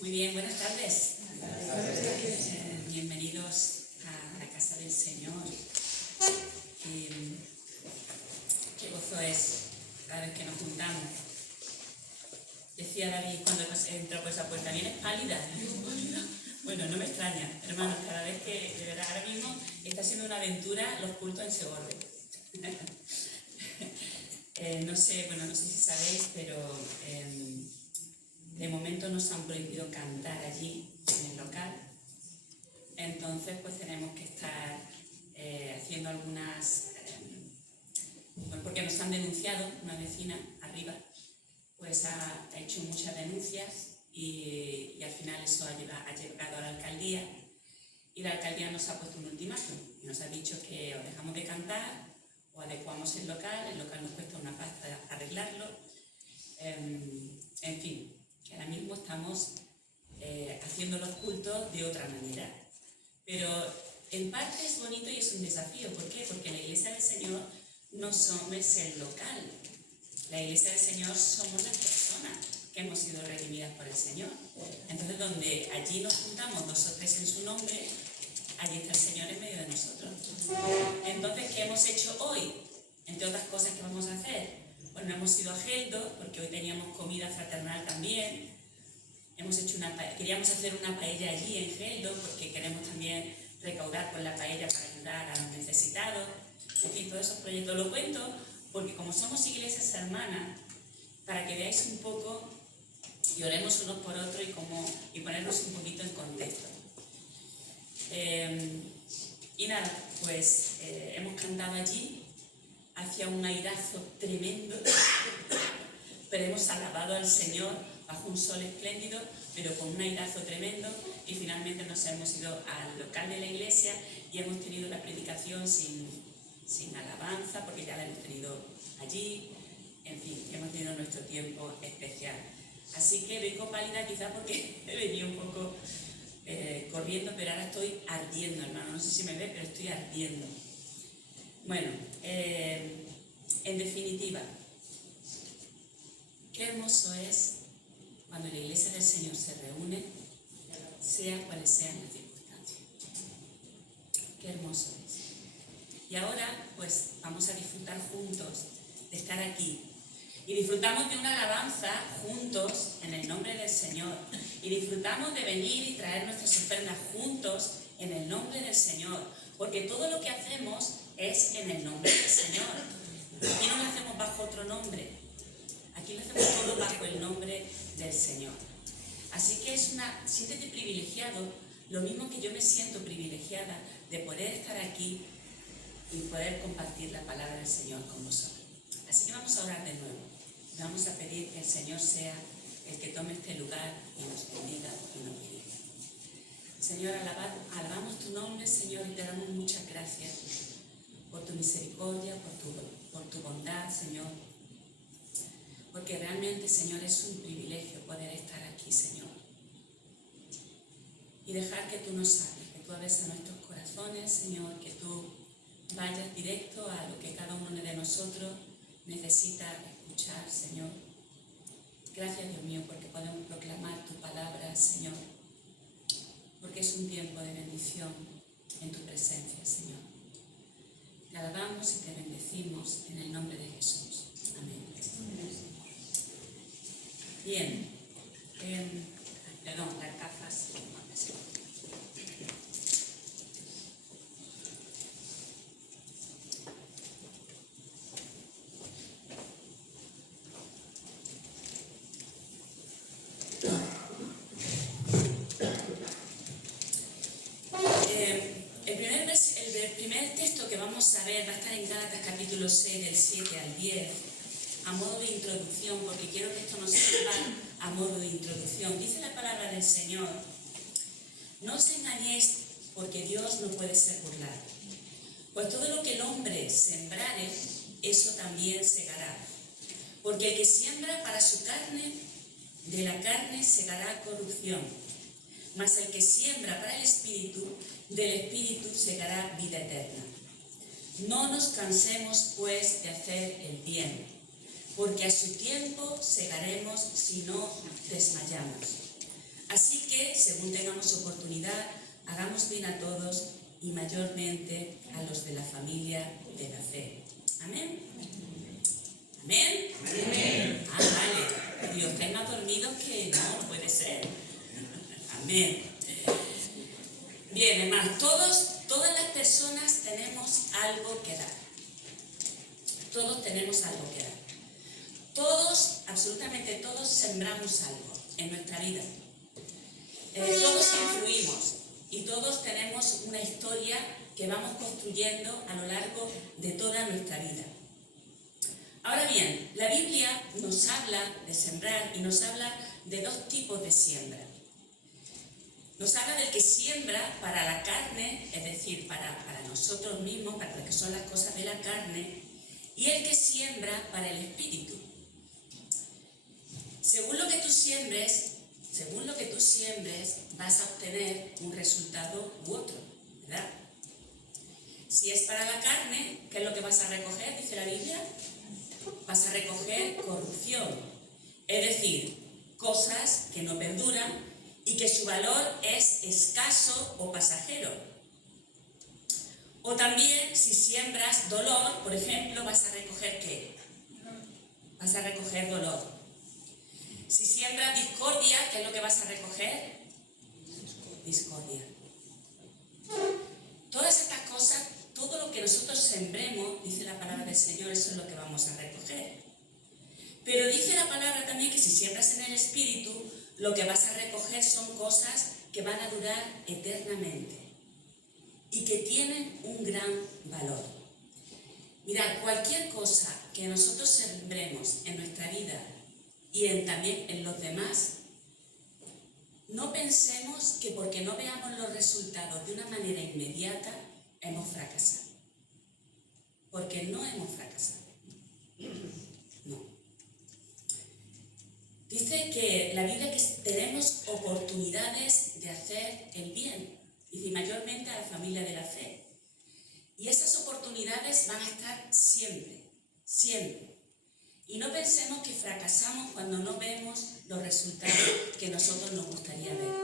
Muy bien, buenas tardes. Bienvenidos a la casa del Señor. Qué gozo es cada vez que nos juntamos. Decía David cuando entró por esa puerta, ¿vienes pálida? Bueno, no me extraña, hermanos, cada vez que, de verdad, ahora mismo está siendo una aventura los cultos en Segorbe. No sé si sabéis, pero de momento nos han prohibido cantar allí en el local. Entonces pues tenemos que estar haciendo algunas, porque nos han denunciado, una vecina arriba pues ha hecho muchas denuncias y al final eso ha llegado a la alcaldía y la alcaldía nos ha puesto un ultimátum y nos ha dicho que o dejamos de cantar o adecuamos el local nos cuesta una pasta arreglarlo, en fin, que ahora mismo estamos haciendo los cultos de otra manera. Pero en parte es bonito y es un desafío. ¿Por qué? Porque la Iglesia del Señor no es el local. La Iglesia del Señor somos las personas que hemos sido redimidas por el Señor. Entonces, donde allí nos juntamos 2 o 3 en su nombre, allí está el Señor en medio de nosotros. Entonces, ¿qué hemos hecho hoy? Entre otras cosas que vamos a hacer. Bueno, hemos ido a Geldo, porque hoy teníamos comida fraternal también. Queríamos hacer una paella allí en Geldo, porque queremos también recaudar con la paella para ayudar a los necesitados. En fin, todos esos proyectos lo cuento, porque como somos iglesias hermanas, para que veáis un poco y oremos unos por otros y ponernos un poquito en contexto. Y nada, pues hemos cantado allí, hacía un airazo tremendo, pero hemos alabado al Señor bajo un sol espléndido, pero con un airazo tremendo, y finalmente nos hemos ido al local de la iglesia y hemos tenido la predicación sin alabanza, porque ya la hemos tenido allí. En fin, hemos tenido nuestro tiempo especial. Así que vengo pálida quizá porque he venido un poco corriendo, pero ahora estoy ardiendo, hermano. No sé si me ve, pero estoy ardiendo. Bueno, en definitiva, qué hermoso es cuando la Iglesia del Señor se reúne, sea cuales sean las circunstancias. Qué hermoso es. Y ahora, pues, vamos a disfrutar juntos de estar aquí. Y disfrutamos de una alabanza juntos en el nombre del Señor. Y disfrutamos de venir y traer nuestras ofrendas juntos en el nombre del Señor. Porque todo lo que hacemos es en el nombre del Señor. Aquí no lo hacemos bajo otro nombre. Aquí lo hacemos todo bajo el nombre del Señor. Así que siéntete privilegiado, lo mismo que yo me siento privilegiada de poder estar aquí y poder compartir la palabra del Señor con vosotros. Así que vamos a orar de nuevo. Vamos a pedir que el Señor sea el que tome este lugar y nos bendiga y nos dirija. Señor, alabamos tu nombre, Señor, y te damos muchas gracias por tu misericordia, por tu bondad, Señor. Porque realmente, Señor, es un privilegio poder estar aquí, Señor. Y dejar que tú nos hables, que tú hables a nuestros corazones, Señor, que tú vayas directo a lo que cada uno de nosotros necesita escuchar, Señor. Gracias, Dios mío, porque podemos proclamar tu palabra, Señor. Porque es un tiempo de bendición en tu presencia, Señor. Te alabamos y te bendecimos en el nombre de Jesús. Amén. Bien. Perdón, las gafas. El primer texto que vamos a ver va a estar en Gálatas capítulo 6, del 7 al 10, a modo de introducción, porque quiero que esto nos sirva a modo de introducción. Dice la palabra del Señor: no os engañéis, porque Dios no puede ser burlado. Pues todo lo que el hombre sembrare, eso también segará. Porque el que siembra para su carne, de la carne segará corrupción. Mas el que siembra para el Espíritu, del Espíritu segará vida eterna. No nos cansemos, pues, de hacer el bien, porque a su tiempo segaremos si no desmayamos. Así que, según tengamos oportunidad, hagamos bien a todos y mayormente a los de la familia de la fe. ¿Amén? ¿Amén? Amén. Ah, vale. Dios, estáis más dormidos que no, puede ser. Amén. Bien, hermanos, todas las personas tenemos algo que dar. Todos tenemos algo que dar. Todos, absolutamente todos, sembramos algo en nuestra vida. Todos influimos y todos tenemos una historia que vamos construyendo a lo largo de toda nuestra vida. Ahora bien, la Biblia nos habla de sembrar y nos habla de dos tipos de siembra. Nos habla del que siembra para la carne, es decir, para nosotros mismos, para lo que son las cosas de la carne, y el que siembra para el espíritu. Según lo que tú siembres, vas a obtener un resultado u otro, ¿verdad? Si es para la carne, ¿qué es lo que vas a recoger? Dice la Biblia. Vas a recoger corrupción, es decir, cosas que no perduran y que su valor es escaso o pasajero. O también, si siembras dolor, por ejemplo, vas a recoger ¿qué? Vas a recoger dolor. Si siembras discordia, ¿qué es lo que vas a recoger? Discordia. Todas estas cosas, todo lo que nosotros sembremos, dice la palabra del Señor, eso es lo que vamos a recoger. Pero dice la palabra también que si siembras en el Espíritu, lo que vas a recoger son cosas que van a durar eternamente y que tienen un gran valor. Mirad, cualquier cosa que nosotros sembremos en nuestra vida y también en los demás, no pensemos que porque no veamos los resultados de una manera inmediata, hemos fracasado. Porque no hemos fracasado. No. Dice que la Biblia que tenemos oportunidades de hacer el bien, y mayormente a la familia de la fe. Y esas oportunidades van a estar siempre, siempre. Y no pensemos que fracasamos cuando no vemos los resultados que nosotros nos gustaría ver.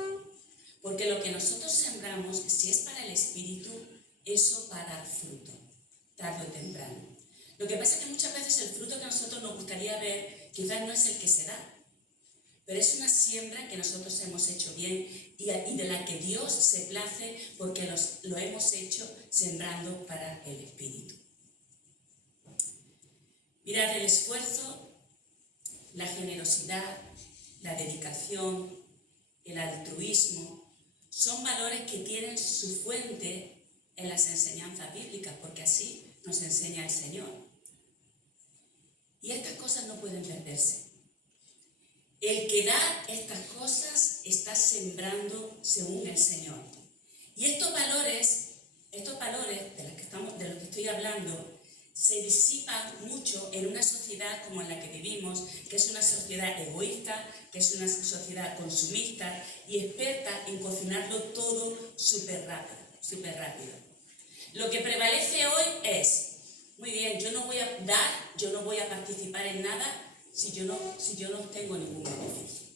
Porque lo que nosotros sembramos, si es para el Espíritu, eso va a dar fruto, tarde o temprano. Lo que pasa es que muchas veces el fruto que a nosotros nos gustaría ver quizás no es el que se da, pero es una siembra que nosotros hemos hecho bien y de la que Dios se place porque lo hemos hecho sembrando para el Espíritu. Mirad, el esfuerzo, la generosidad, la dedicación, el altruismo, son valores que tienen su fuente en las enseñanzas bíblicas, porque así nos enseña el Señor. Y estas cosas no pueden perderse. El que da estas cosas está sembrando según el Señor. Y estos valores de los que estoy hablando, se disipan mucho en una sociedad como en la que vivimos, que es una sociedad egoísta, que es una sociedad consumista y experta en cocinarlo todo súper rápido. Lo que prevalece hoy es, muy bien, yo no voy a dar, yo no voy a participar en nada si yo no obtengo ningún beneficio.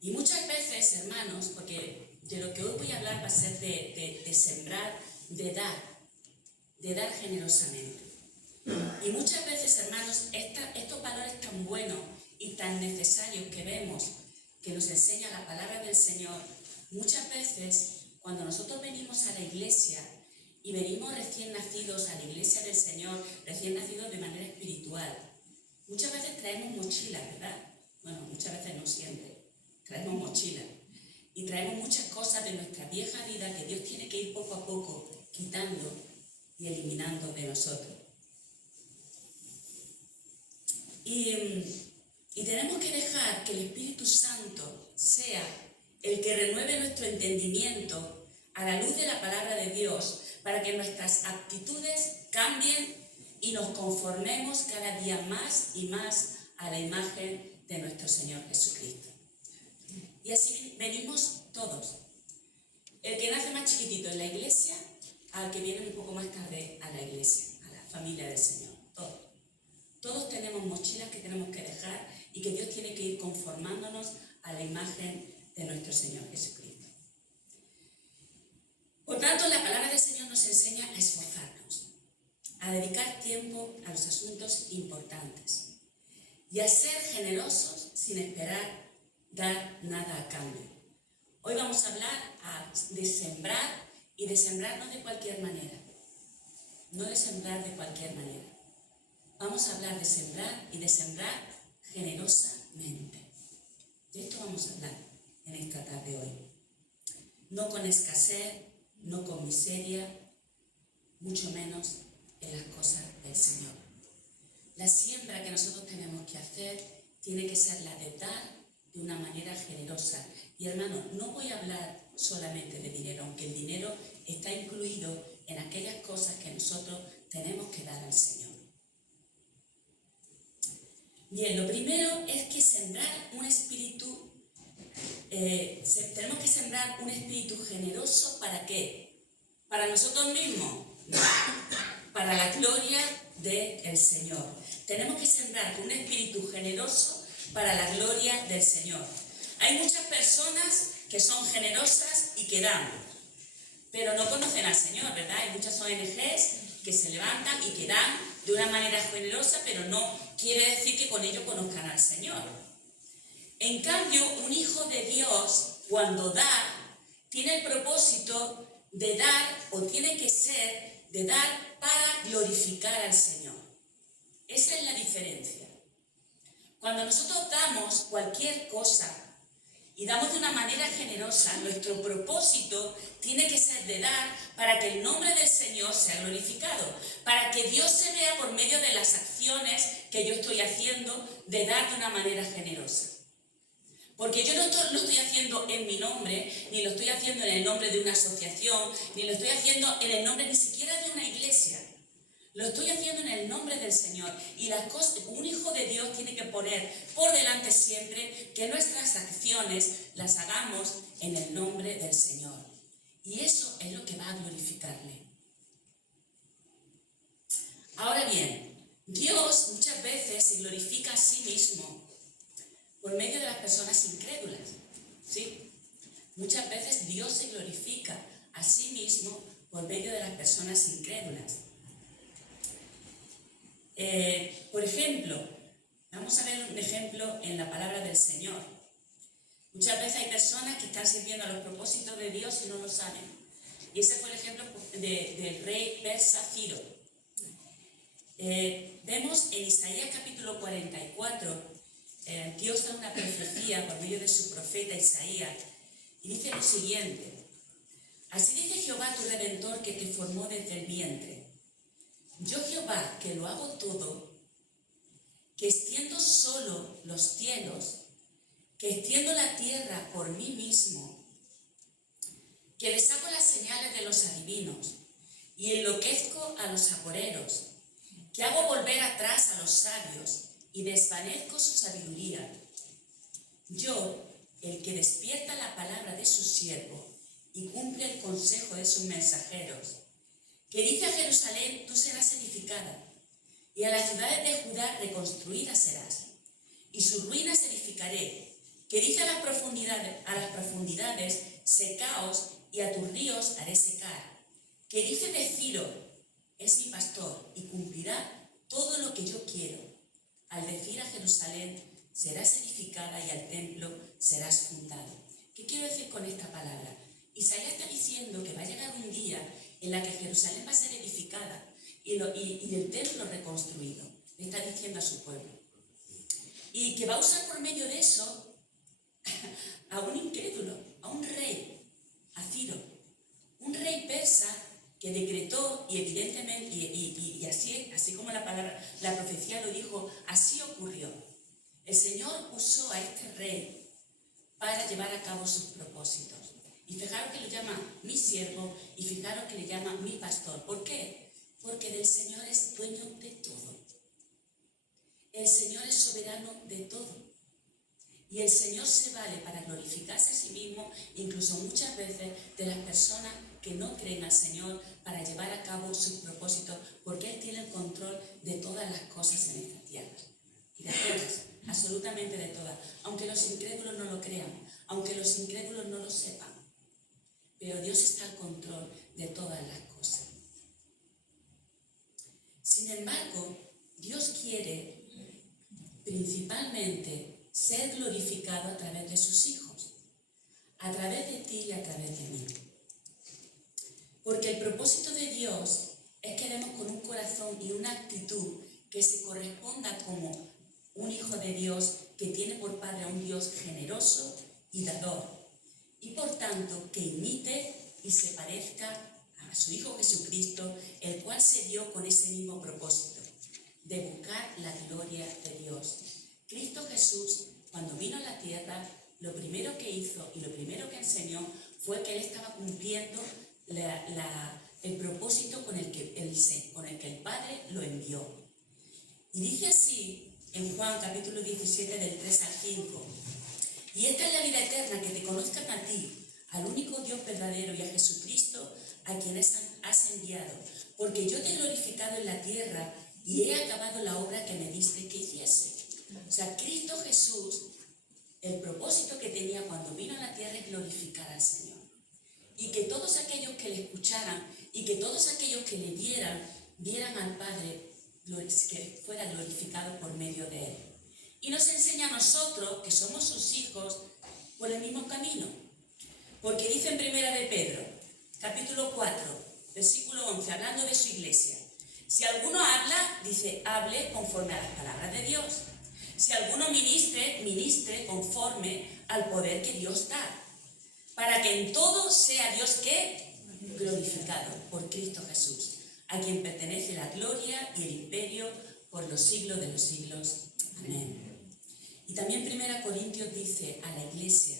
Y muchas veces, hermanos, porque de lo que hoy voy a hablar va a ser de sembrar, de dar generosamente. Y muchas veces, hermanos, estos valores tan buenos y tan necesarios que vemos, que nos enseña la palabra del Señor, muchas veces, cuando nosotros venimos a la iglesia y venimos recién nacidos a la iglesia del Señor, recién nacidos de manera espiritual, muchas veces traemos mochilas, ¿verdad? Bueno, muchas veces no siempre, traemos mochilas. Y traemos muchas cosas de nuestra vieja vida que Dios tiene que ir poco a poco quitando y eliminando de nosotros. Y tenemos que dejar que el Espíritu Santo sea el que renueve nuestro entendimiento a la luz de la palabra de Dios, para que nuestras actitudes cambien y nos conformemos cada día más y más a la imagen de nuestro Señor Jesucristo. Y así venimos todos. El que nace más chiquitito en la iglesia, al que viene un poco más tarde a la iglesia, a la familia del Señor. Todos tenemos mochilas que tenemos que dejar y que Dios tiene que ir ir conformándonos a la imagen de nuestro Señor Jesucristo. Por tanto, la palabra del Señor nos enseña a esforzarnos, a dedicar tiempo a los asuntos importantes y a ser generosos sin esperar dar nada a cambio. Hoy vamos a hablar de sembrar y de sembrar no de cualquier manera, no de sembrar de cualquier manera. Vamos a hablar de sembrar y de sembrar generosamente. De esto vamos a hablar en esta tarde hoy. No con escasez, no con miseria, mucho menos en las cosas del Señor. La siembra que nosotros tenemos que hacer tiene que ser la de dar de una manera generosa. Y hermano, no voy a hablar solamente de dinero, aunque el dinero está incluido en aquellas cosas que nosotros tenemos que dar al Señor. Bien, lo primero es que sembrar un espíritu, tenemos que sembrar un espíritu generoso. ¿Para qué? ¿Para nosotros mismos? No, para la gloria del Señor. Tenemos que sembrar un espíritu generoso para la gloria del Señor. Hay muchas personas que son generosas y que dan, pero no conocen al Señor, ¿verdad? Hay muchas ONGs que se levantan y que dan de una manera generosa, pero no quiere decir que con ello conozcan al Señor. En cambio, un hijo de Dios, cuando da, tiene el propósito de dar, o tiene que ser de dar para glorificar al Señor. Esa es la diferencia. Cuando nosotros damos cualquier cosa y damos de una manera generosa, nuestro propósito tiene que ser de dar para que el nombre del Señor sea glorificado, para que Dios se vea por medio de las acciones que yo estoy haciendo de dar de una manera generosa. Porque yo no lo estoy haciendo en mi nombre, ni lo estoy haciendo en el nombre de una asociación, ni lo estoy haciendo en el nombre ni siquiera de una iglesia. Lo estoy haciendo en el nombre del Señor. Y un hijo de Dios tiene que poner por delante siempre que nuestras acciones las hagamos en el nombre del Señor. Y eso es lo que va a glorificarle. Ahora bien, Dios muchas veces se glorifica a sí mismo por medio de las personas incrédulas. ¿Sí? Muchas veces Dios se glorifica a sí mismo por medio de las personas incrédulas. Por ejemplo, vamos a ver un ejemplo en la palabra del Señor. Muchas veces hay personas que están sirviendo a los propósitos de Dios y no lo saben. Y ese fue el ejemplo del rey persa Ciro. Vemos en Isaías capítulo 44, Dios da una profecía por medio de su profeta Isaías y dice lo siguiente: así dice Jehová tu Redentor, que te formó desde el vientre. Yo Jehová, que lo hago todo, que extiendo solo los cielos, que extiendo la tierra por mí mismo, que deshago las señales de los adivinos y enloquezco a los agoreros, que hago volver atrás a los sabios y desvanezco su sabiduría. Yo, el que despierta la palabra de su siervo y cumple el consejo de sus mensajeros, que dice a Jerusalén, tú serás edificada, y a las ciudades de Judá reconstruidas serás, y sus ruinas edificaré, que dice a las profundidades, secaos, y a tus ríos haré secar, que dice de Ciro, es mi pastor, y cumplirá todo lo que yo quiero, al decir a Jerusalén, serás edificada, y al templo serás fundado. ¿Qué quiero decir con esta palabra? Isaías está diciendo que va a llegar un día en la que Jerusalén va a ser edificada y el templo reconstruido. Le está diciendo a su pueblo. Y que va a usar por medio de eso a un incrédulo, a un rey, a Ciro. Un rey persa que decretó, y evidentemente, y así como la profecía lo dijo, así ocurrió. El Señor usó a este rey para llevar a cabo sus propósitos. Y fijaros que lo llama mi siervo, y fijaros que le llama mi pastor. ¿Por qué? Porque del Señor es dueño de todo. El Señor es soberano de todo. Y el Señor se vale para glorificarse a sí mismo, incluso muchas veces de las personas que no creen al Señor, para llevar a cabo sus propósitos, porque Él tiene el control de todas las cosas en esta tierra. Y de todas. absolutamente de todas, aunque los incrédulos no lo crean, aunque los incrédulos no lo sepan. Pero Dios está al control de todas las cosas. Sin embargo, Dios quiere principalmente ser glorificado a través de sus hijos, a través de ti y a través de mí. Porque el propósito de Dios es que demos con un corazón y una actitud que se corresponda como un hijo de Dios que tiene por padre a un Dios generoso y dador, y por tanto que imite y se parezca a su Hijo Jesucristo, el cual se dio con ese mismo propósito, de buscar la gloria de Dios. Cristo Jesús, cuando vino a la tierra, lo primero que hizo y lo primero que enseñó fue que Él estaba cumpliendo el propósito con el que el Padre lo envió. Y dice así en Juan capítulo 17 del 3 al 5: y esta es la vida eterna, que te conozcan a ti, al único Dios verdadero, y a Jesucristo, a quien has enviado, porque yo te he glorificado en la tierra y he acabado la obra que me diste que hiciese. O sea, Cristo Jesús, el propósito que tenía cuando vino a la tierra es glorificar al Señor. Y que todos aquellos que le escucharan y que todos aquellos que le vieran al Padre, que fuera glorificado por medio de Él. Y nos enseña a nosotros, que somos sus hijos, por el mismo camino. Porque dice en Primera de Pedro, capítulo 4, versículo 11, hablando de su iglesia: si alguno habla, dice, hable conforme a las palabras de Dios. Si alguno ministre conforme al poder que Dios da, para que en todo sea Dios que glorificado por Cristo Jesús, a quien pertenece la gloria y el imperio por los siglos de los siglos. Amén. Y también 1 Corintios dice a la iglesia: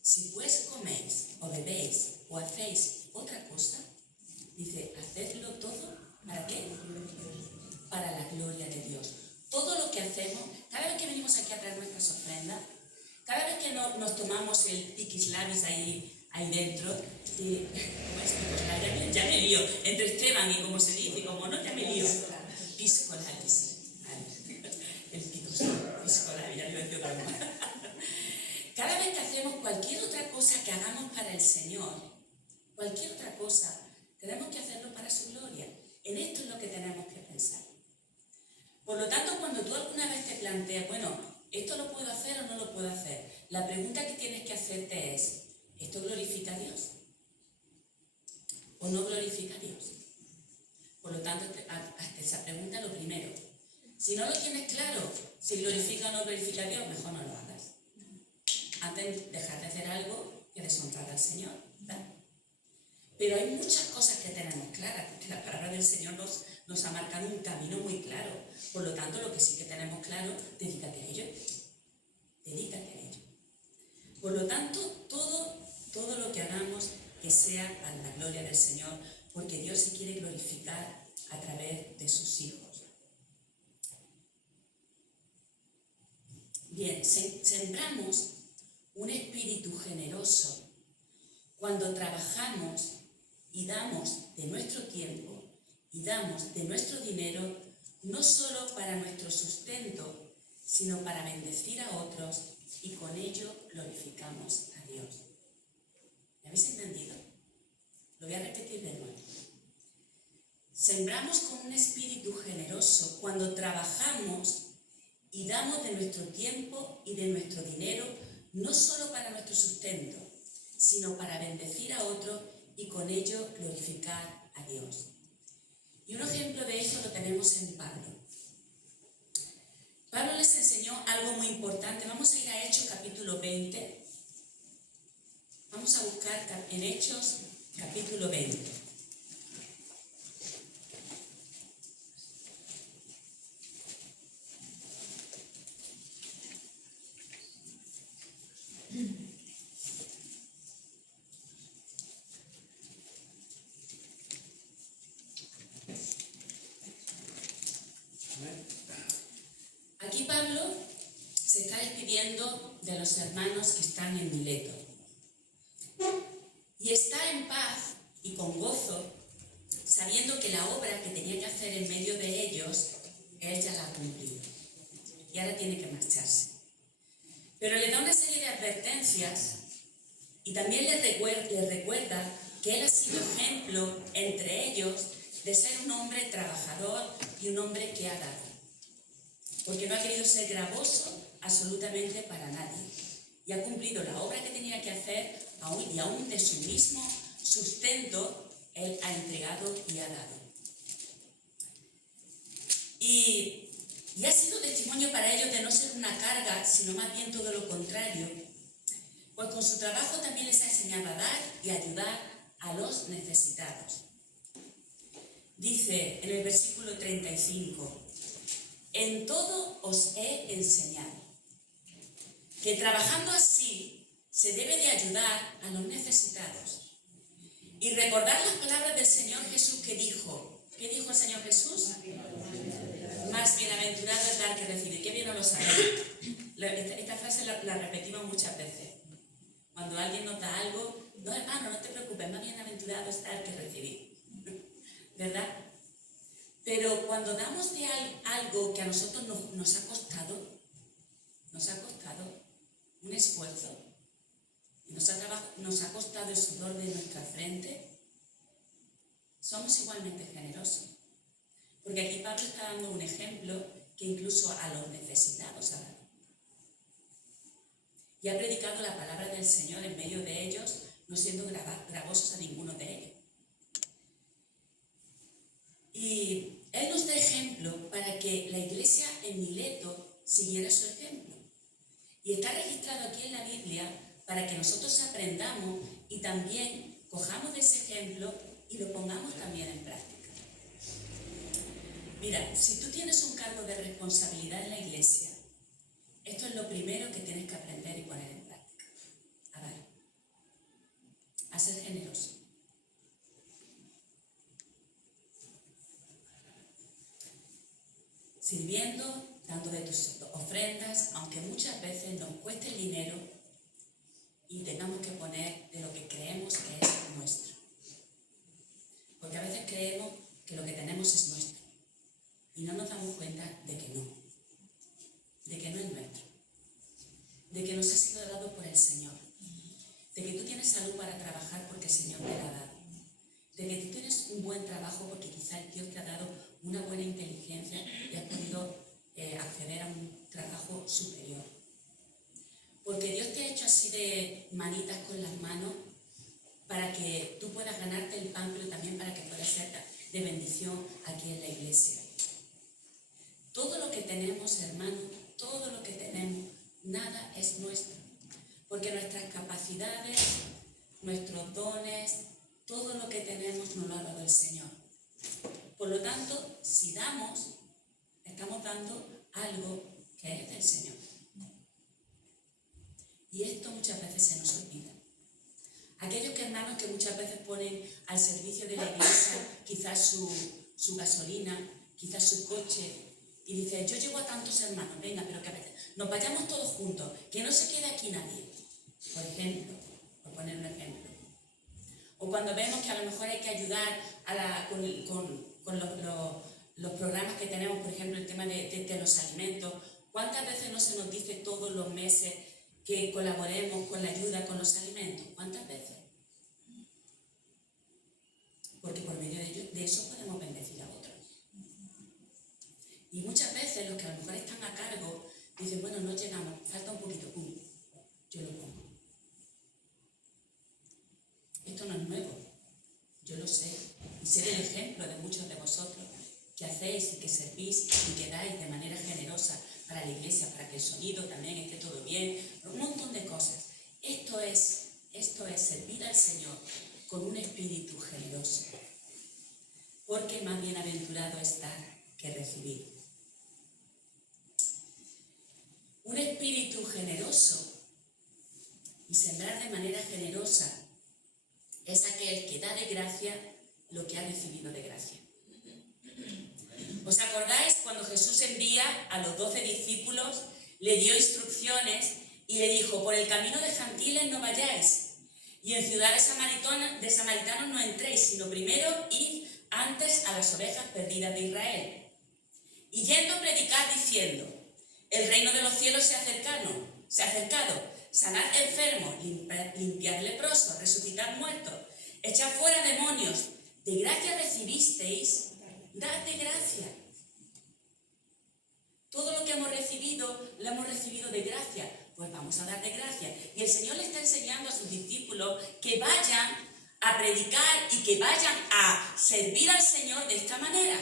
si pues coméis o bebéis o hacéis otra cosa, dice, hacedlo todo, ¿para qué? Para la gloria de Dios. Todo lo que hacemos, cada vez que venimos aquí a traer nuestras ofrendas, cada vez que nos tomamos el piquislabis ahí dentro, y, ya me lío, entre Esteban y como se dice, y como no, ya me lío. Piscolabis. El piscolabis, ya lo he dicho. Cada vez que hacemos cualquier otra cosa que hagamos para el Señor, cualquier otra cosa, tenemos que hacerlo para su gloria. En esto es lo que tenemos que pensar. Por lo tanto, cuando tú alguna vez te planteas, bueno, ¿esto lo puedo hacer o no lo puedo hacer? La pregunta que tienes que hacerte es: ¿esto glorifica a Dios? ¿O no glorifica a Dios? Por lo tanto, hazte esa pregunta lo primero. Si no lo tienes claro, si glorifica o no glorifica a Dios, mejor no lo hagas. Antes de dejar de hacer algo que deshonrar al Señor, ¿verdad? Pero hay muchas cosas que tenemos claras, porque la palabra del Señor nos ha marcado un camino muy claro. Por lo tanto, lo que sí que tenemos claro, dedícate a ello. Dedícate a ello. Por lo tanto, todo lo que hagamos, que sea a la gloria del Señor, porque Dios se quiere glorificar a través de sus hijos. Bien, sembramos un espíritu generoso cuando trabajamos y damos de nuestro tiempo y damos de nuestro dinero, no solo para nuestro sustento, sino para bendecir a otros, y con ello glorificamos a Dios. ¿Me habéis entendido? Lo voy a repetir de nuevo. Sembramos con un espíritu generoso cuando trabajamos y damos de nuestro tiempo y de nuestro dinero, no solo para nuestro sustento, sino para bendecir a otros y con ello glorificar a Dios. Y un ejemplo de esto lo tenemos en Pablo. Pablo les enseñó algo muy importante. Vamos a ir a Hechos capítulo 20. Vamos a buscar en Hechos capítulo 20. Aquí Pablo se está despidiendo de los hermanos que están en Mileto. Y está en paz y con gozo, sabiendo que la obra que tenía que hacer en medio de ellos, él ya la ha cumplido. y ahora tiene que marcharse. Pero le da una serie de advertencias y también les recuerda que él ha sido ejemplo entre ellos de ser un hombre trabajador y un hombre que ha dado. Porque no ha querido ser gravoso absolutamente para nadie. Y ha cumplido la obra que tenía que hacer y aún de su mismo sustento él ha entregado y ha dado. Y ha sido testimonio para ellos de no ser una carga, sino más bien todo lo contrario. Pues con su trabajo también les ha enseñado a dar y a ayudar a los necesitados. Dice en el versículo 35, en todo os he enseñado que trabajando así se debe de ayudar a los necesitados. Y recordar las palabras del Señor Jesús que dijo, ¿qué dijo el Señor Jesús? Más bienaventurado es dar que recibir. Qué bien no lo sabemos. Esta frase la repetimos muchas veces. Cuando alguien nos da algo, no, hermano, no te preocupes, más bienaventurado es dar que recibir. ¿Verdad? Pero cuando damos de algo que a nosotros nos ha costado un esfuerzo, y nos ha costado el sudor de nuestra frente, somos igualmente generosos. Porque aquí Pablo está dando un ejemplo que incluso a los necesitados ha dado. Y ha predicado la palabra del Señor en medio de ellos, no siendo gravosos a ninguno de ellos. Y él nos da ejemplo para que la iglesia en Mileto siguiera su ejemplo. Y está registrado aquí en la Biblia para que nosotros aprendamos y también cojamos de ese ejemplo y lo pongamos también en práctica. Mira, si tú tienes un cargo de responsabilidad en la iglesia, esto es lo primero que tienes que aprender y poner en práctica. A dar. A ser generoso. Sirviendo, dando de tus ofrendas, aunque muchas veces nos cueste el dinero y tengamos que poner de lo que creemos que es nuestro. Porque a veces creemos que lo que tenemos es nuestro y no nos damos cuenta de que no es nuestro, de que nos ha sido dado por el Señor, de que tú tienes salud para trabajar porque el Señor te la ha dado, de que tú tienes un buen trabajo porque quizá Dios te ha dado una buena inteligencia y has podido acceder a un trabajo superior. Porque Dios te ha hecho así de manitas con las manos para que tú puedas ganarte el pan, pero también para que puedas ser de bendición aquí en la iglesia. Todo lo que tenemos, hermanos, todo lo que tenemos, nada es nuestro. Porque nuestras capacidades, nuestros dones, todo lo que tenemos nos lo ha dado el Señor. Por lo tanto, si damos, estamos dando algo que es del Señor. Y esto muchas veces se nos olvida. Aquellos hermanos que muchas veces ponen al servicio de la iglesia quizás su gasolina, quizás su coche, y dicen, yo llevo a tantos hermanos, venga, pero que a veces nos vayamos todos juntos, que no se quede aquí nadie. Por ejemplo, por poner un ejemplo. O cuando vemos que a lo mejor hay que ayudar con los programas que tenemos, por ejemplo, el tema de los alimentos, ¿cuántas veces no se nos dice todos los meses que colaboremos con la ayuda con los alimentos? ¿Cuántas veces? Porque por medio de eso podemos bendecir a otros. Y muchas veces los que a lo mejor están a cargo dicen, bueno, no llegamos, falta un poquito, yo lo pongo. Esto no es nuevo, yo lo sé, y sé del ejemplo de muchos de vosotros que hacéis y que servís y que dais de manera generosa para la iglesia, para que el sonido también esté todo bien, un montón de cosas. Esto es servir al Señor con un espíritu generoso, porque más bienaventurado es dar que recibir. Un espíritu generoso y sembrar de manera generosa es aquel que da de gracia lo que ha recibido de gracia. ¿Os acordáis cuando Jesús envía a los 12 discípulos, le dio instrucciones y le dijo, por el camino de gentiles no vayáis y en ciudades de samaritanos no entréis, sino primero id antes a las ovejas perdidas de Israel? Y yendo a predicar diciendo, El reino de los cielos se ha acercado. Sanad enfermos, limpiad leprosos, resucitad muertos, echad fuera demonios. De gracia recibisteis, dad de gracia. Todo lo que hemos recibido, lo hemos recibido de gracia. Pues vamos a dar de gracia. Y el Señor le está enseñando a sus discípulos que vayan a predicar y que vayan a servir al Señor de esta manera.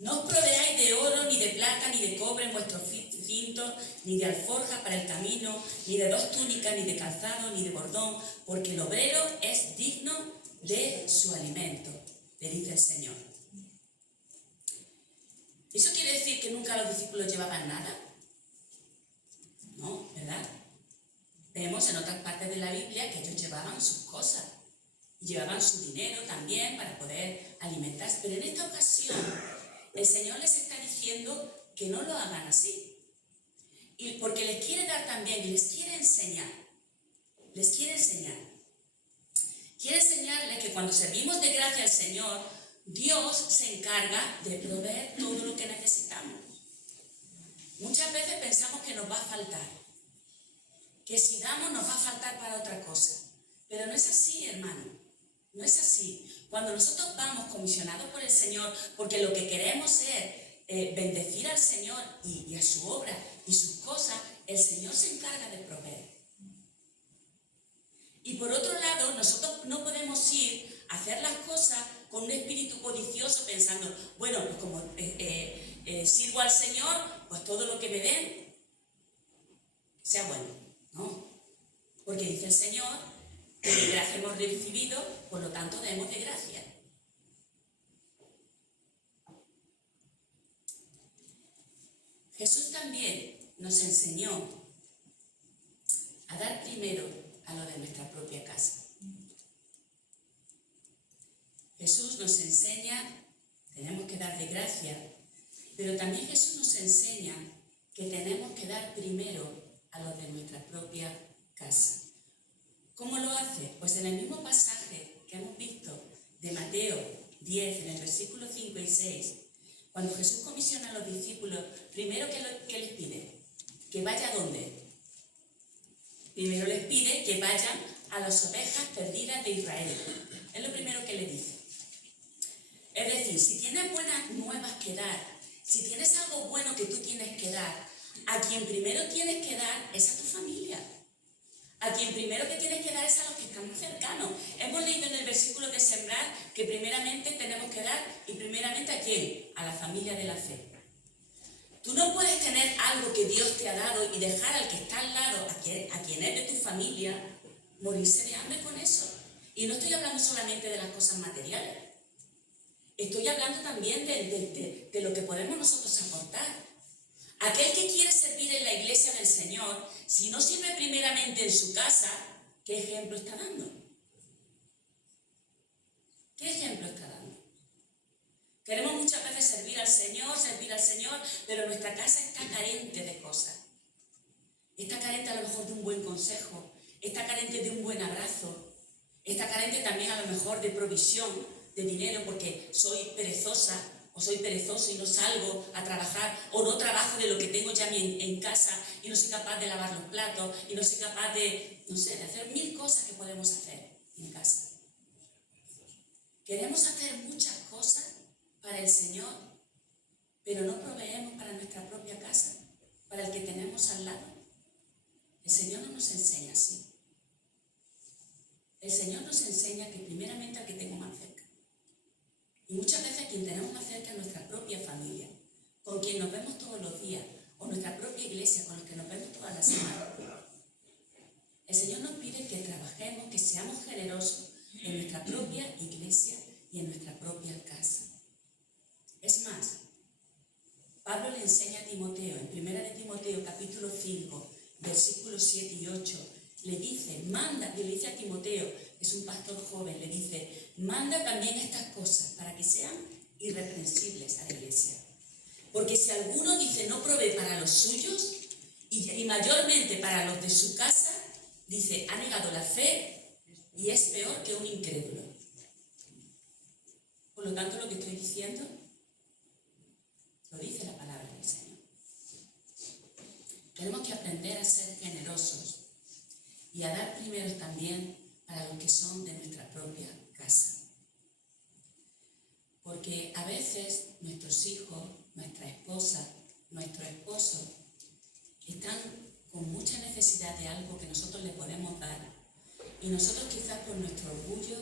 No os proveáis de oro, ni de plata, ni de cobre en vuestros cintos, ni de alforja para el camino, ni de 2 túnicas, ni de calzado, ni de bordón, porque el obrero es digno de su alimento, le dice el Señor. ¿Eso quiere decir que nunca los discípulos llevaban nada? No, ¿verdad? Vemos en otras partes de la Biblia que ellos llevaban sus cosas. Llevaban su dinero también para poder alimentarse. Pero en esta ocasión el Señor les está diciendo que no lo hagan así. Y porque les quiere dar también y les quiere enseñar. Les quiere enseñar. Quiere enseñarles que cuando servimos de gracia al Señor, Dios se encarga de proveer todo lo que necesitamos. Muchas veces pensamos que nos va a faltar, que si damos nos va a faltar para otra cosa. Pero no es así, hermano, no es así. Cuando nosotros vamos comisionados por el Señor, porque lo que queremos es bendecir al Señor y a su obra y sus cosas, el Señor se encarga de proveer. Y por otro lado, nosotros no podemos ir a hacer las cosas con un espíritu codicioso pensando, bueno, pues como sirvo al Señor, pues todo lo que me den sea bueno. No, porque dice el Señor que de gracia hemos recibido, por lo tanto demos de gracia. Jesús también nos enseñó a dar primero a lo de nuestra propia casa. Jesús nos enseña, tenemos que dar de gracia, pero también Jesús nos enseña que tenemos que dar primero a los de nuestra propia casa. ¿Cómo lo hace? Pues en el mismo pasaje que hemos visto de Mateo 10, en el versículo 5 y 6, cuando Jesús comisiona a los discípulos, primero ¿qué les pide? ¿Que vaya a dónde? Primero les pide que vayan a las ovejas perdidas de Israel. Es lo primero que le dice. Es decir, si tienes buenas nuevas que dar, si tienes algo bueno que tú tienes que dar, a quien primero tienes que dar es a tu familia. A quien primero que tienes que dar es a los que están más cercanos. Hemos leído en el versículo de sembrar que primeramente tenemos que dar, y primeramente ¿a quién? A la familia de la fe. Tú no puedes tener algo que Dios te ha dado y dejar al que está al lado, a quien es de tu familia, morirse de hambre con eso. Y no estoy hablando solamente de las cosas materiales. Estoy hablando también de lo que podemos nosotros aportar. Aquel que quiere servir en la iglesia del Señor, si no sirve primeramente en su casa, ¿qué ejemplo está dando? ¿Qué ejemplo está dando? Queremos muchas veces servir al Señor, pero nuestra casa está carente de cosas. Está carente a lo mejor de un buen consejo, está carente de un buen abrazo, está carente también a lo mejor de provisión de dinero porque soy perezosa o soy perezoso y no salgo a trabajar, o no trabajo de lo que tengo ya en casa y no soy capaz de lavar los platos y no soy capaz de, de hacer 1000 cosas que podemos hacer en casa. Queremos hacer muchas cosas para el Señor, pero no proveemos para nuestra propia casa, para el que tenemos al lado. El Señor no nos enseña así. El Señor nos enseña que primeramente al que tengo más cerca. Y muchas veces quien tenemos más cerca es nuestra propia familia, con quien nos vemos todos los días, o nuestra propia iglesia, con los que nos vemos todas las semanas. El Señor nos pide que trabajemos, que seamos generosos en nuestra propia iglesia y en nuestra propia casa. Es más, Pablo le enseña a Timoteo, en 1 de Timoteo capítulo 5, versículos 7 y 8, le dice, le dice a Timoteo, que es un pastor joven, le dice, manda también estas cosas para que sean irreprensibles a la iglesia. Porque si alguno dice no provee para los suyos y mayormente para los de su casa, dice, ha negado la fe y es peor que un incrédulo. Por lo tanto, lo que estoy diciendo, Lo dice la palabra del Señor. Tenemos que aprender a ser generosos y a dar primero también para los que son de nuestra propia casa. Porque a veces nuestros hijos, nuestra esposa, nuestro esposo están con mucha necesidad de algo que nosotros le podemos dar. Y nosotros quizás por nuestro orgullo,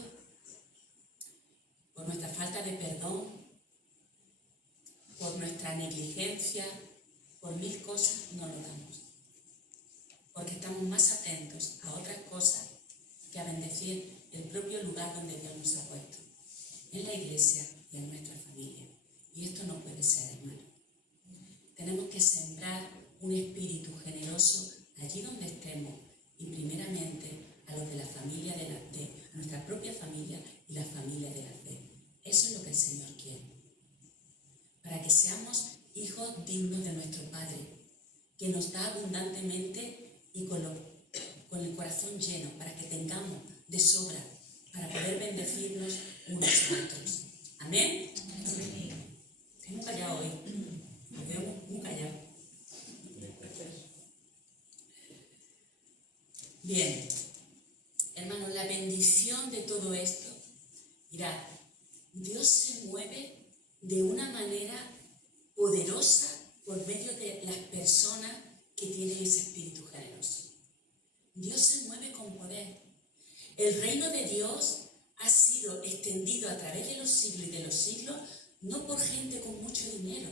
por nuestra falta de perdón, por nuestra negligencia, por mil cosas, no lo damos. Porque estamos más atentos a otras cosas que a bendecir el propio lugar donde Dios nos ha puesto, en la iglesia y en nuestra familia. Y esto no puede ser, hermano. Tenemos que sembrar un espíritu generoso allí donde estemos y primeramente a los de la familia, a nuestra propia familia y la familia de la fe. Eso es lo que el Señor quiere. Para que seamos hijos dignos de nuestro Padre, que nos da abundantemente y con el corazón lleno, para que tengamos de sobra, para poder bendecirnos unos a otros. ¿Amén? Estoy muy callado hoy. Me quedo muy callado. Bien, hermanos, la bendición de todo esto, mirad, Dios se mueve de una manera poderosa por medio de las personas que tienen ese espíritu generoso. Dios se mueve con poder. El reino de Dios ha sido extendido a través de los siglos y de los siglos, no por gente con mucho dinero,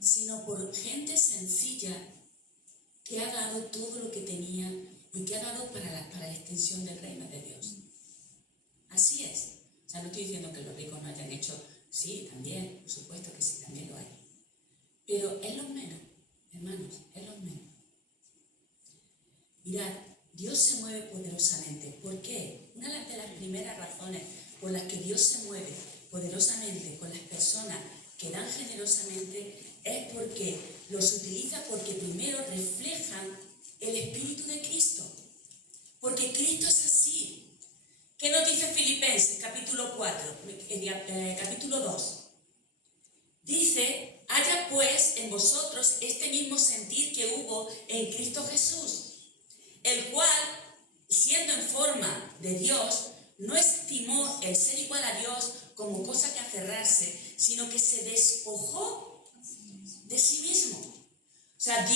sino por gente sencilla que ha dado todo lo que tenía y que ha dado para la extensión del reino de Dios. Así es. O sea, no estoy diciendo que los ricos no hayan hecho, sí, también, por supuesto que sí, también lo hay. Pero es lo menos, hermanos, es lo menos. Mirad, Dios se mueve poderosamente. ¿Por qué? Una de las primeras razones por las que Dios se mueve poderosamente con las personas que dan generosamente es porque los utiliza, porque primero reflejan el Espíritu de Cristo. Porque Cristo es así. ¿Qué nos dice Filipenses, capítulo 2? Dice, haya pues en vosotros este mismo sentir que hubo en Cristo Jesús, el cual, siendo en forma de Dios, no estimó el ser igual a Dios como cosa que aferrarse, sino que se despojó de sí mismo. O sea,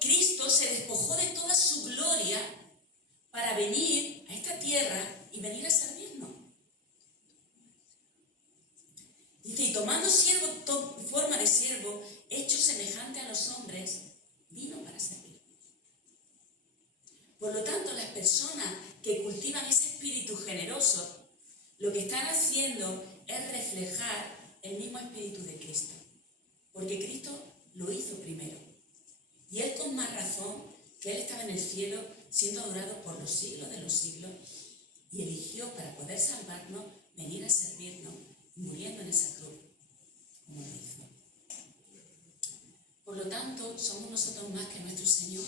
Cristo se despojó de toda su gloria para venir a esta tierra y venir a servirnos. Dice, y tomando forma de siervo, hecho semejante a los hombres, vino para servirnos. Por lo tanto, las personas que cultivan ese espíritu generoso, lo que están haciendo es reflejar el mismo espíritu de Cristo. Porque Cristo lo hizo primero. Y Él con más razón, que Él estaba en el cielo, siendo adorado por los siglos de los siglos, y eligió para poder salvarnos, venir a servirnos, muriendo en esa cruz, como lo hizo. Por lo tanto, ¿somos nosotros más que nuestro Señor?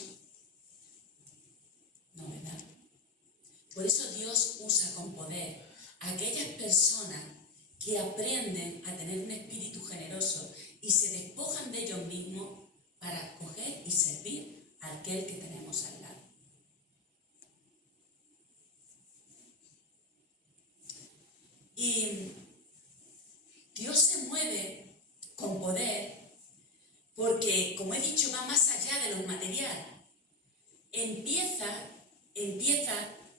No, ¿verdad? Por eso Dios usa con poder a aquellas personas que aprenden a tener un espíritu generoso y se despojan de ellos mismos para coger y servir a aquel que tenemos al lado. Y Dios se mueve con poder porque, como he dicho, va más allá de lo material. Empieza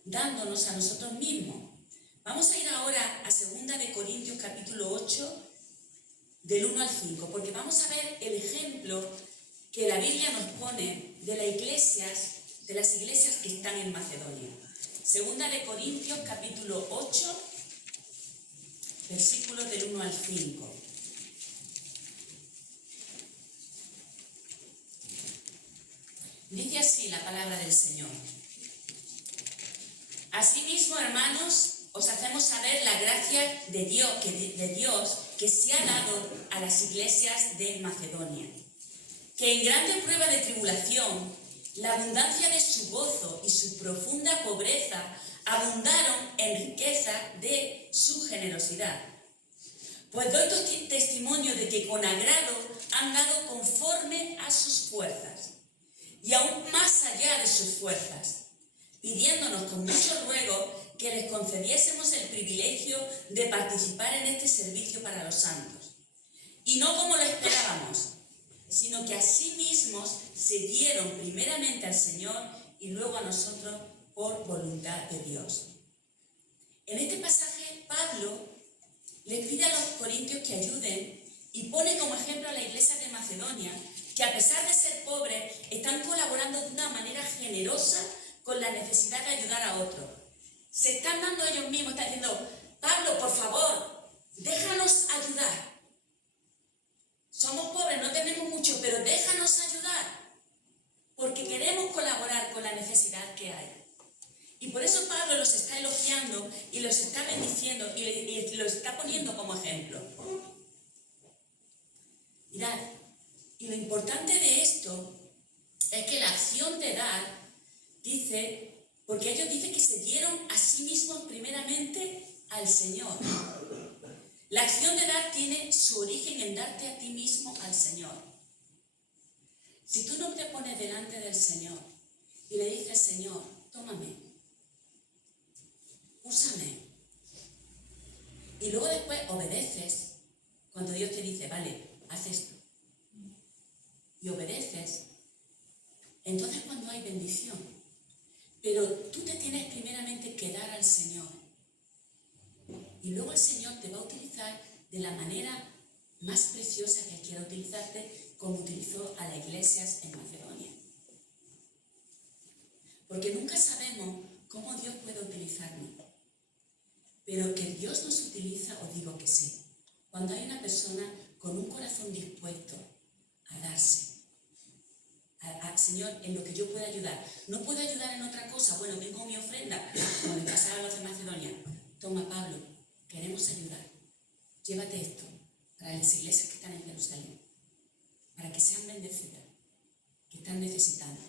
dándonos a nosotros mismos. Vamos a ir ahora a 2 Corintios capítulo 8, del 1 al 5, porque vamos a ver el ejemplo que la Biblia nos pone de las iglesias que están en Macedonia. 2 Corintios capítulo 8, versículos del 1 al 5. Dice así la palabra del Señor. Asimismo, hermanos, os hacemos saber la gracia de Dios que se ha dado a las iglesias de Macedonia, que en grande prueba de tribulación, la abundancia de su gozo y su profunda pobreza abundaron en riqueza de su generosidad. Pues doy testimonio de que con agrado han dado conforme a sus fuerzas, y aún más allá de sus fuerzas, pidiéndonos con mucho ruego que les concediésemos el privilegio de participar en este servicio para los santos. Y no como lo esperábamos, sino que a sí mismos se dieron primeramente al Señor y luego a nosotros por voluntad de Dios. En este pasaje, Pablo les pide a los corintios que ayuden y pone como ejemplo a la iglesia de Macedonia, que a pesar de ser pobres, están colaborando de una manera generosa con la necesidad de ayudar a otros. Se están dando ellos mismos, están diciendo, Pablo, por favor, déjanos ayudar. Somos pobres, no tenemos mucho, pero déjanos ayudar, porque queremos colaborar con la necesidad que hay. Y por eso Pablo los está elogiando y los está bendiciendo y los está poniendo como ejemplo. Mirad, y lo importante de esto es que la acción de dar, dice, porque ellos dicen que se dieron a sí mismos primeramente al Señor. La acción de dar tiene su origen en darte a ti mismo al Señor. Si tú no te pones delante del Señor y le dices, Señor, tómame, úsame, y luego después obedeces, cuando Dios te dice, vale, haz esto, y obedeces, entonces cuando hay bendición. Pero tú te tienes primeramente que dar al Señor. Y luego el Señor te va a utilizar de la manera más preciosa que Él quiera utilizarte, como utilizó a las iglesias en Macedonia. Porque nunca sabemos cómo Dios puede utilizarnos. Pero que Dios nos utiliza, os digo que sí. Cuando hay una persona con un corazón dispuesto a darse. Señor, en lo que yo pueda ayudar. No puedo ayudar en otra cosa. Bueno, tengo mi ofrenda, como le pasaba a los de Macedonia. Toma, Pablo, queremos ayudar. Llévate esto para las iglesias que están en Jerusalén, para que sean bendecidas, que están necesitando.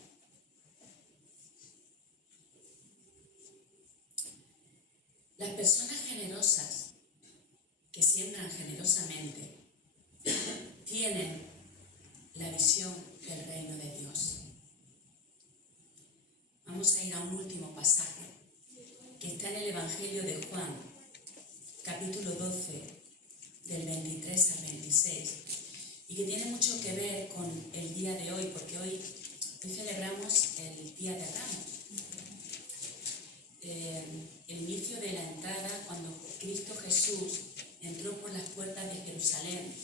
Las personas generosas que siembran generosamente tienen la visión del reino de Dios. Vamos a ir a un último pasaje que está en el Evangelio de Juan, capítulo 12, del 23 al 26, y que tiene mucho que ver con el día de hoy, porque hoy celebramos el Día de Ramos. El inicio de la entrada, cuando Cristo Jesús entró por las puertas de Jerusalén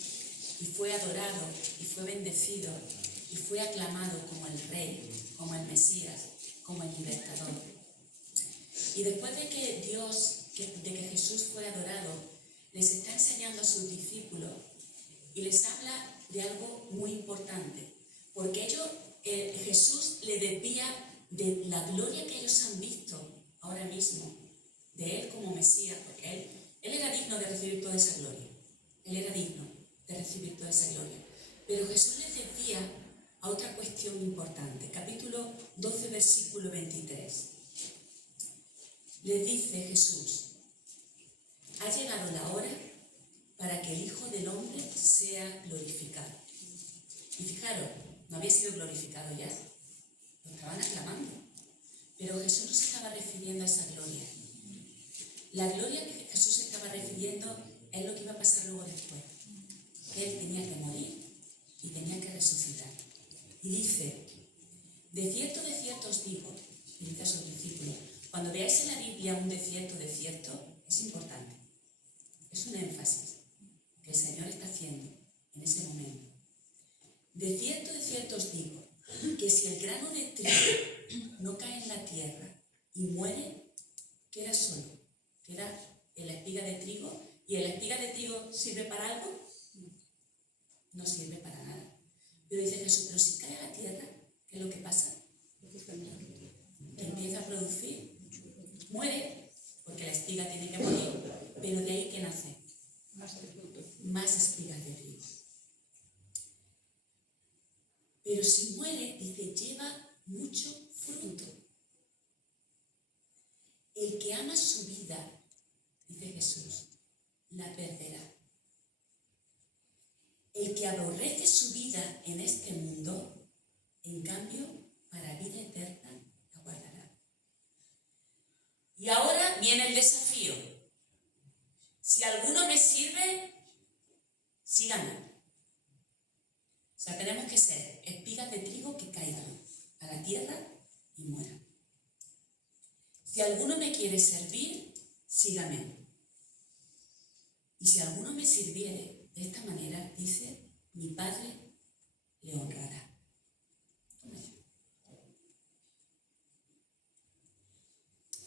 y fue adorado y fue bendecido y fue aclamado como el Rey, como el Mesías, como el Libertador. Y después de que Jesús fue adorado, les está enseñando a sus discípulos y les habla de algo muy importante, porque Jesús le desvía de la gloria que ellos han visto ahora mismo, de Él como Mesías, porque Él era digno de recibir toda esa gloria. Él era digno de recibir toda esa gloria. Pero Jesús les desvía a otra cuestión importante. Capítulo 12, versículo 23. Les dice Jesús, ha llegado la hora para que el Hijo del Hombre sea glorificado. Y fijaros, no había sido glorificado ya, lo estaban aclamando. Pero Jesús no se estaba refiriendo a esa gloria. La gloria que Jesús se estaba refiriendo es lo que iba a pasar luego después. Que Él tenía que morir y tenía que resucitar. Y dice, de cierto os digo, y dice a sus discípulos, cuando veáis en la Biblia un de cierto, es importante. Es un énfasis que el Señor está haciendo en ese momento. De cierto os digo, que si el grano de trigo no cae en la tierra y muere, queda solo. Queda en la espiga de trigo. ¿Y en la espiga de trigo sirve para algo? No sirve para nada. Pero dice Jesús, pero si cae a la tierra, ¿qué es lo que pasa? Que empieza a producir. Muere, porque la espiga tiene que morir, pero de ahí que nace más espigas de trigo. Pero si muere, dice, lleva mucho fruto. El que ama su vida, dice Jesús, la perderá. Viene el desafío. Si alguno me sirve, síganme. O sea, tenemos que ser espigas de trigo que caigan a la tierra y mueran. Si alguno me quiere servir, sígame. Y si alguno me sirviere de esta manera, dice, mi Padre le honrará.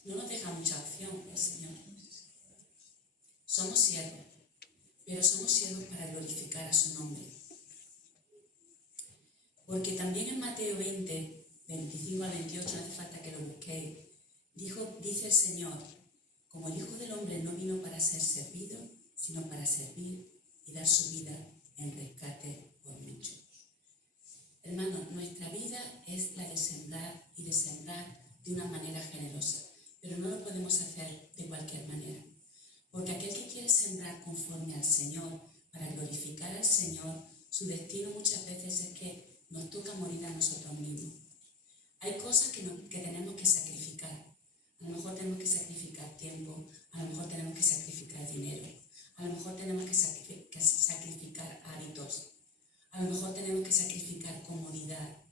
No nos deja mucha opción el Señor. Somos siervos, pero somos siervos para glorificar a su nombre. Porque también en Mateo 20, 25 a 28, no hace falta que lo busquéis, dice el Señor, como el Hijo del Hombre no vino para ser servido, sino para servir y dar su vida en rescate por muchos. Hermanos, nuestra vida es la de sembrar y de sembrar de una manera generosa, pero no lo podemos hacer de cualquier manera. Porque aquel que quiere sembrar conforme al Señor, para glorificar al Señor, su destino muchas veces es que nos toca morir a nosotros mismos. Hay cosas que tenemos que sacrificar. A lo mejor tenemos que sacrificar tiempo, a lo mejor tenemos que sacrificar dinero, a lo mejor tenemos que sacrificar hábitos, a lo mejor tenemos que sacrificar comodidad,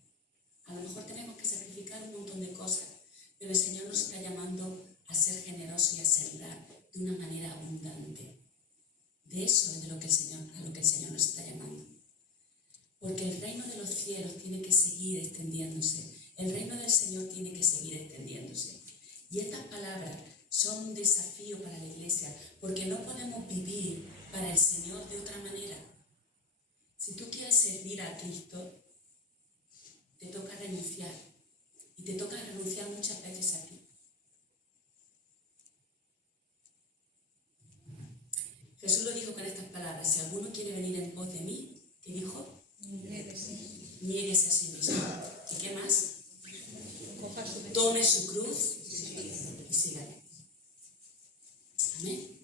a lo mejor tenemos que sacrificar un montón de cosas, pero el Señor nos está llamando a ser generosos y a sembrar de una manera abundante. De eso es a lo que el Señor nos está llamando. Porque el reino de los cielos tiene que seguir extendiéndose. El reino del Señor tiene que seguir extendiéndose. Y estas palabras son un desafío para la iglesia, porque no podemos vivir para el Señor de otra manera. Si tú quieres servir a Cristo, te toca renunciar. Y te toca renunciar muchas veces a ti. Jesús lo dijo con estas palabras: si alguno quiere venir en pos de mí, ¿qué dijo? Niéguese a sí mismo. ¿Y qué más? Tome su cruz y sígale. Amén.